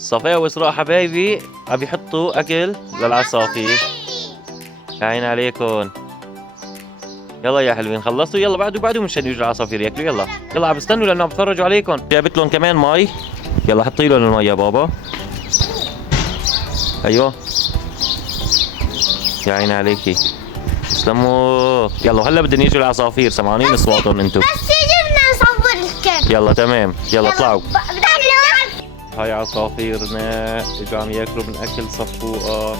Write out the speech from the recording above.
صفاء وإسراء حبايبي عم يحطوا أكل للعصافير. يا عين عليكم. يلا يا حلوين خلصتوا؟ يلا بعده مشان يجوا العصافير ياكلوا. يلا يلا عم بستنوا لأنه عم بتفرجوا عليكم. جابت لهم كمان مي. يلا حطي لهم المي يا بابا. أيوه يا عين عليكي. تسلموا. يلا هلا بدهم يجوا العصافير. سمعانين اصواتهم انتم؟ بس جبنا نصور الكل. يلا تمام. يلا اطلعوا. بدنا هاي عصافيرنا اجوا عم ياكلوا من اكل صفوقة.